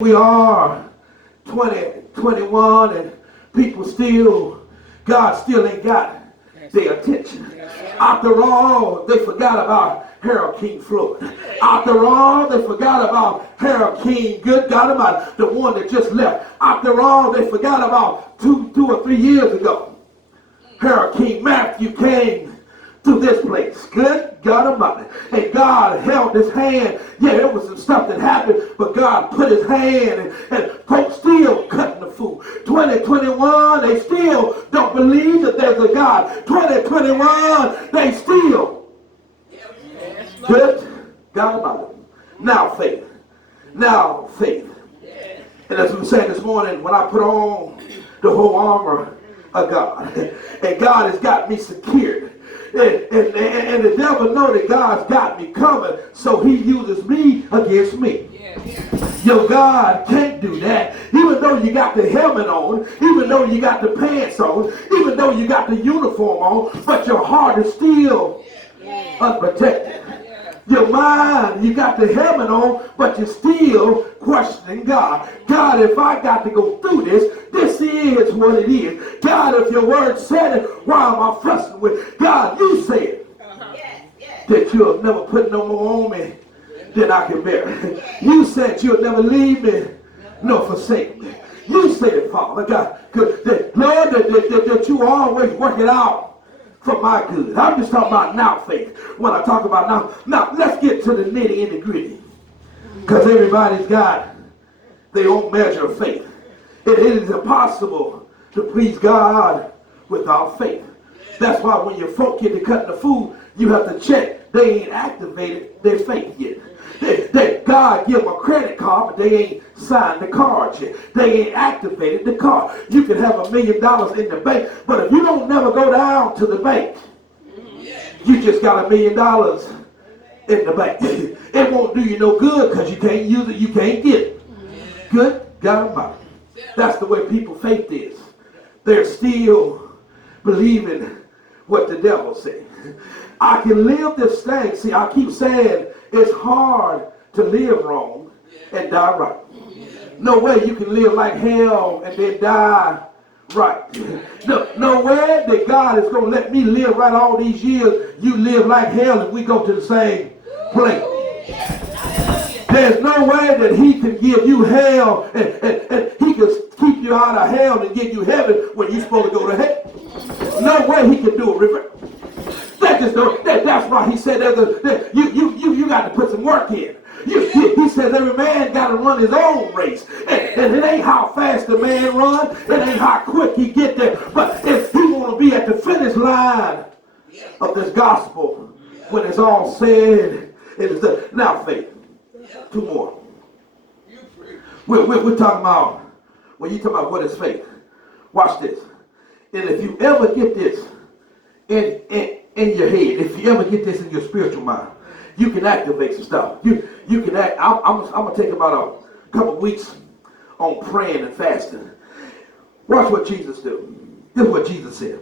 We are 2021 and people still, God still ain't got their attention. After all, they forgot about Harold King Floyd. After all, they forgot about Harold King, good God Almighty, the one that just left. After all, they forgot about two or 3 years ago. Harold King Matthew came to this place. Good God Almighty. And God held his hand. Yeah, there was some stuff that happened, but God put his hand and folks still cutting the food. 2021, they still don't believe that there's a God. 2021, they still. Good God Almighty. Now faith. Now faith. And as we were saying this morning, when I put on the whole armor of God, and God has got me secured. And the devil know that God's got me covered, so he uses me against me. Your God can't do that. Even though you got the helmet on, even though you got the pants on, even though you got the uniform on, but your heart is still unprotected. Your mind, you got the helmet on, but you're still questioning God. God, if I got to go through this, this is what it is. God, if your word said it, why am I fussing with? God, you said that you'll never put no more on me than I can bear. You said you'll never leave me nor forsake me. You said, Father God, Lord, that you always work it out for my good. I'm just talking about now faith. When I talk about now let's get to the nitty and the gritty. Because everybody's got their own measure of faith. It is impossible to please God without faith. That's why when your folk get to cutting the food, you have to check they ain't activated their faith yet. God give them a credit card, but they ain't signed the card yet. They ain't activated the card. You can have $1 million in the bank, but if you don't never go down to the bank, you just got $1 million in the bank. It won't do you no good because you can't use it, you can't get it. Good God Almighty. That's the way people's faith is. They're still believing what the devil said. I can live this thing. See, I keep saying it's hard to live wrong and die right. No way you can live like hell and then die right. No way that God is going to let me live right all these years. You live like hell and we go to the same place. There's no way that he can give you hell and he can keep you out of hell and give you heaven when you're supposed to go to hell. No way he can do it. That's why he said you got to put some work in. He says every man got to run his own race. And it ain't how fast the man run. It ain't how quick he get there. But if he want to be at the finish line of this gospel, when it's all said, it is done. Now faith. 2 more. We're talking about, when you talk about what is faith, watch this. And if you ever get this in your head, if you ever get this in your spiritual mind, you can activate some stuff. You can act. I'm going to take about a couple of weeks on praying and fasting. Watch what Jesus do. This is what Jesus said.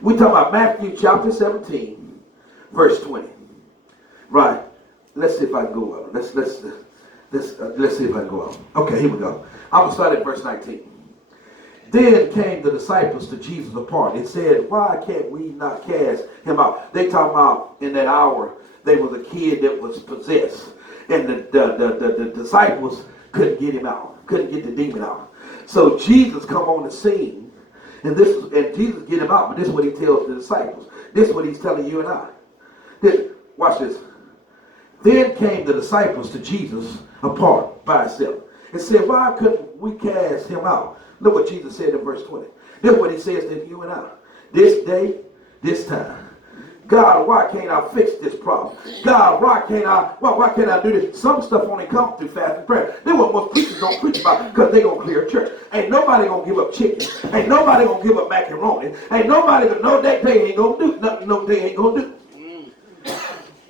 We talk about Matthew chapter 17, verse 20. Right. Let's see if I can go up. Let's see if I can go up. Okay, here we go. I'm going to start at verse 19. Then came the disciples to Jesus apart and said, why can't we not cast him out? They talk about in that hour, there was a kid that was possessed. And the disciples couldn't get him out, couldn't get the demon out. So Jesus come on the scene, and Jesus get him out, but this is what he tells the disciples. This is what he's telling you and I. Watch this. Then came the disciples to Jesus apart by himself and said, why couldn't we cast him out? Look what Jesus said in verse 20. This is what he says to you and I. This day, this time. God, why can't I fix this problem? God, why can't I do this? Some stuff only comes through fast and prayer. That's what most preachers don't preach about because they're going to clear a church. Ain't nobody going to give up chicken. Ain't nobody going to give up macaroni. Ain't nobody going to know that they ain't going to do nothing. No, they ain't going to do.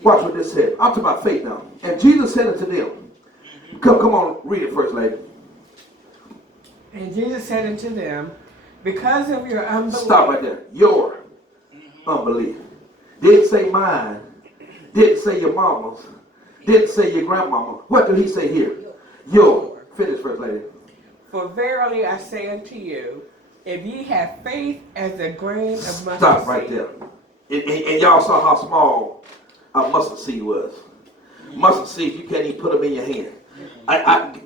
Watch what this said. I'm talking about faith now. And Jesus said unto them, come on, read it first, lady. And Jesus said unto them, because of your unbelief. Stop right there. Your unbelief. Didn't say mine. Didn't say your mama's. Didn't say your grandmama. What did he say here? Your. Finish, First Lady. For verily I say unto you, if ye have faith as a grain of mustard seed. Stop right there. And y'all saw how small a mustard seed was. Mustard seeds, you can't even put them in your hand.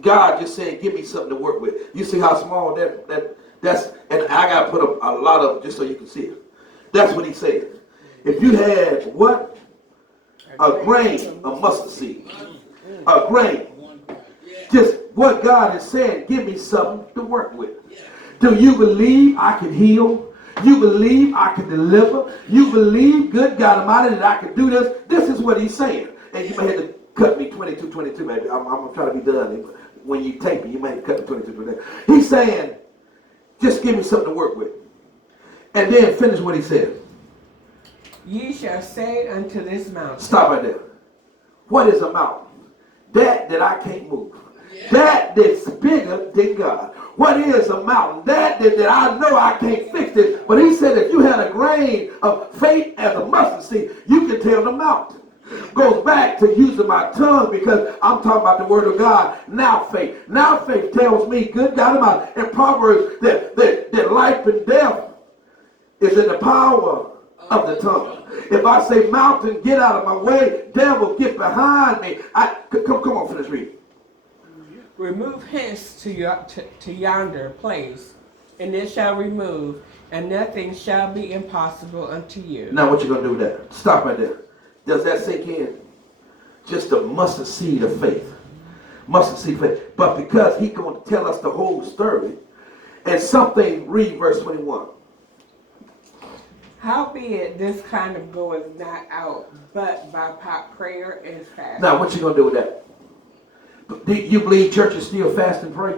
God just saying, give me something to work with. You see how small that's, and I got to put up a lot of them just so you can see it. That's what he said. If you had what? A grain of mustard seed. A grain. Just what God is saying, give me something to work with. Do you believe I can heal? You believe I can deliver? You believe, good God Almighty, that I can do this? This is what he's saying. And you may have to cut me 22, maybe. I'm trying to be done. When you tape me, you may have to cut me 22. He's saying, just give me something to work with. And then finish what he said. Ye shall say unto this mountain. Stop right there. What is a mountain? That I can't move. That's bigger than God. What is a mountain? That I know I can't fix it. But he said if you had a grain of faith as a mustard seed, you can tell the mountain. Goes back to using my tongue because I'm talking about the word of God. Now faith tells me, good God Almighty, in Proverbs that life and death is in the power of the tongue. If I say mountain, get out of my way, devil, get behind me. Come on, finish reading. Remove hence to yonder place, and it shall remove, and nothing shall be impossible unto you. Now what you going to do with that? Stop right there. Does that sink in? Just a mustard seed of faith. Mustard seed of faith. But because he's going to tell us the whole story, and something, read verse 21. Howbeit this kind of goeth not out, but by prayer and fasting. Now what you going to do with that? Do you believe churches still fast and pray?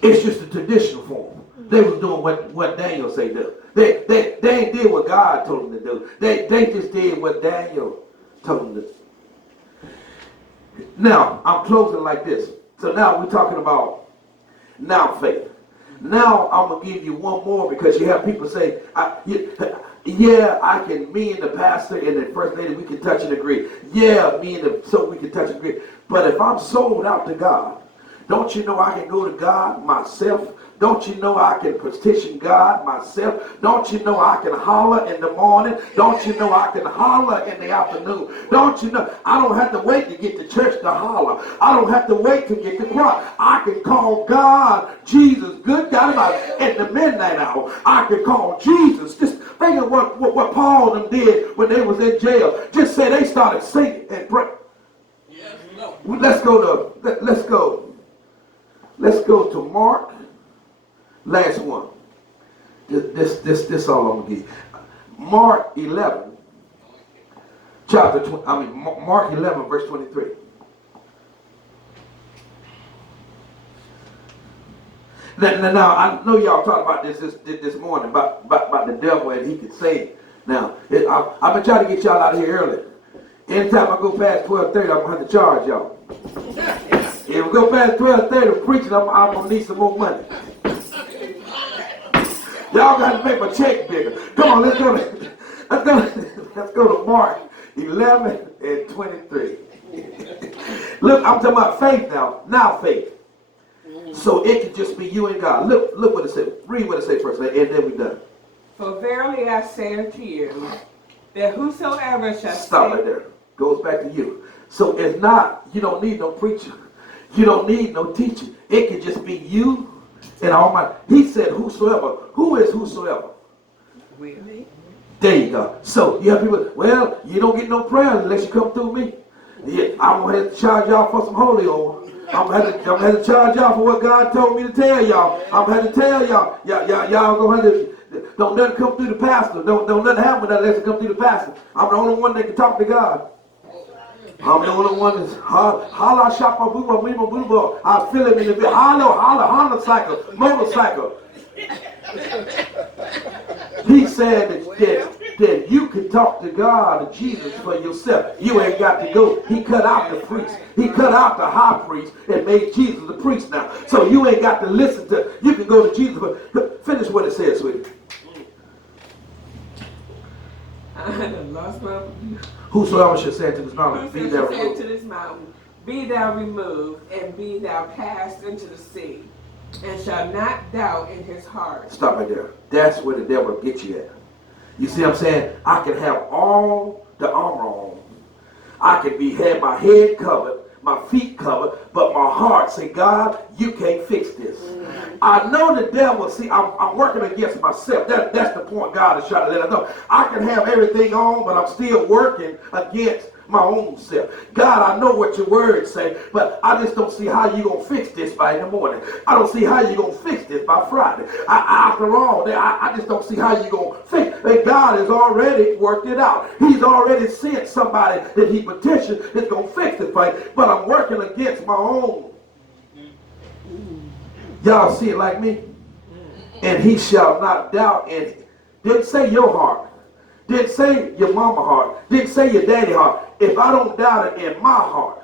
It's just a traditional form. They was doing what Daniel said do. They ain't did what God told them to do. They just did what Daniel told them to do. Now, I'm closing like this. So now we're talking about now faith. Now I'm going to give you one more because you have people say, yeah, I can, me and the pastor and the first lady, we can touch and agree. Yeah, me and so we can touch and agree. But if I'm sold out to God, don't you know I can go to God myself? Don't you know I can petition God myself? Don't you know I can holler in the morning? Don't you know I can holler in the afternoon? Don't you know I don't have to wait to get to church to holler. I don't have to wait to get to choir. I can call God, Jesus, good God Almighty, at the midnight hour. I can call Jesus. Just think of what Paul and them did when they was in jail. Just say they started singing and praying. Yes, no. Let's go to Mark. Last one. This all I'm gonna give. Mark 11, Mark 11, verse 23. Now I know y'all talking about this morning about the devil and he can say it. Now I've been trying to get y'all out of here early. Anytime I go past 12:30, I'm gonna have to charge y'all. If we go past 12:30 preaching, I'm gonna need some more money. Y'all got to make my check bigger. Come on, let's go to Mark 11 and 23. Look, I'm talking about faith now. Now faith. So it can just be you and God. Look what it says. Read what it says first, and then we're done. For verily I say unto you, that whosoever shall stop right there. Goes back to you. So it's not, you don't need no preacher. You don't need no teacher. It can just be you and Almighty. He said whosoever. Who is whosoever? Really? There you go. So you have people, well, you don't get no prayer unless you come through me. Yeah, I'm going to have to charge y'all for some holy oil. I'm going to have to charge y'all for what God told me to tell y'all. I'm going to have to tell y'all. Y'all going to have to, don't let it come through the pastor. Don't let it happen unless it come through the pastor. I'm the only one that can talk to God. I'm the only one that's holla shopper boo. I feel him in the bit. Holla cycle, motorcycle. He said that you can talk to God and Jesus for yourself. You ain't got to go. He cut out the priest. He cut out the high priest and made Jesus the priest now. So you ain't got to listen to. You can go to Jesus. But finish what it says, sweetie. I lost my. Whosoever shall say to this mountain, be there. To this mountain, be thou removed, and be thou cast into the sea, and shall not doubt in his heart. Stop right there. That's where the devil will get you at. You see what I'm saying? I can have all the armor on. I can have my head covered, my feet covered, but my heart say, God, you can't fix this. I know the devil, see, I'm working against myself. That's the point God is trying to let us know. I can have everything on, but I'm still working against my own self. God, I know what your words say, but I just don't see how you're going to fix this by in the morning. I don't see how you're going to fix this by Friday. After all, I just don't see how you're going to fix it. And God has already worked it out. He's already sent somebody that he petitioned that's going to fix it for you, but I'm working against my own. Y'all see it like me? And he shall not doubt in it. Didn't say your heart. Didn't say your mama heart. Didn't say your daddy heart. If I don't doubt it in my heart,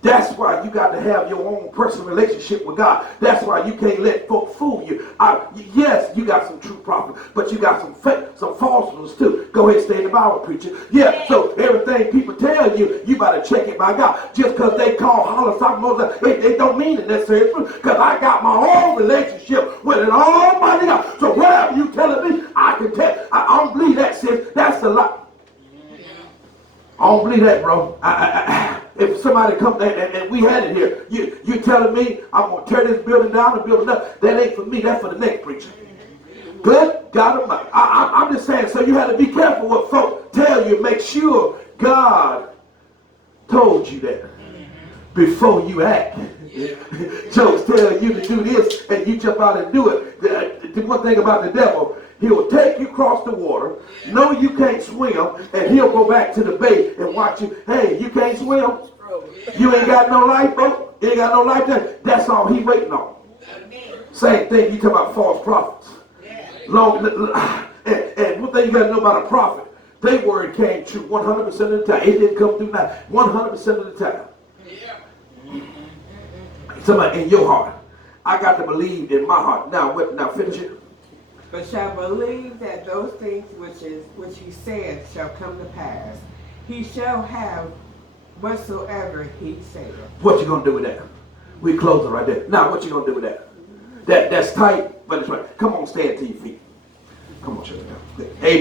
that's why you got to have your own personal relationship with God. That's why you can't let folk fool you. Yes, you got some true prophets, but you got some fake, some false ones too. Go ahead and stay in the Bible, preacher. Yeah, so everything people tell you, you better check it by God. Just because they call holler something, they don't mean it necessarily true. Because I got my own relationship with an almighty God. So whatever you telling me, I can tell. I don't believe that, sis. That's a lie. I don't believe that, bro. If somebody comes and we had it here, you telling me I'm going to tear this building down and build it up. That ain't for me. That's for the next preacher. Good God Almighty. I'm just saying, so you have to be careful what folk tell you. Make sure God told you that before you act. Jokes tell you to do this and you jump out and do it. The one thing about the devil, he'll take you across the water, know you can't swim, and he'll go back to the bay and watch you. Hey, you can't swim? You ain't got no lifeboat? You ain't got no life there? That's all he waiting on. Same thing, you talk about false prophets. And one thing you got to know about a prophet, their word came true 100% of the time. It didn't come through now. 100% of the time. Somebody in your heart. I got to believe in my heart. Now finish it. But shall believe that those things which he said shall come to pass. He shall have whatsoever he said. What you gonna do with that? We close it right there. Now what you gonna do with that? That's tight, but it's right. Come on, stand to your feet. Come on, shut it down. Amen.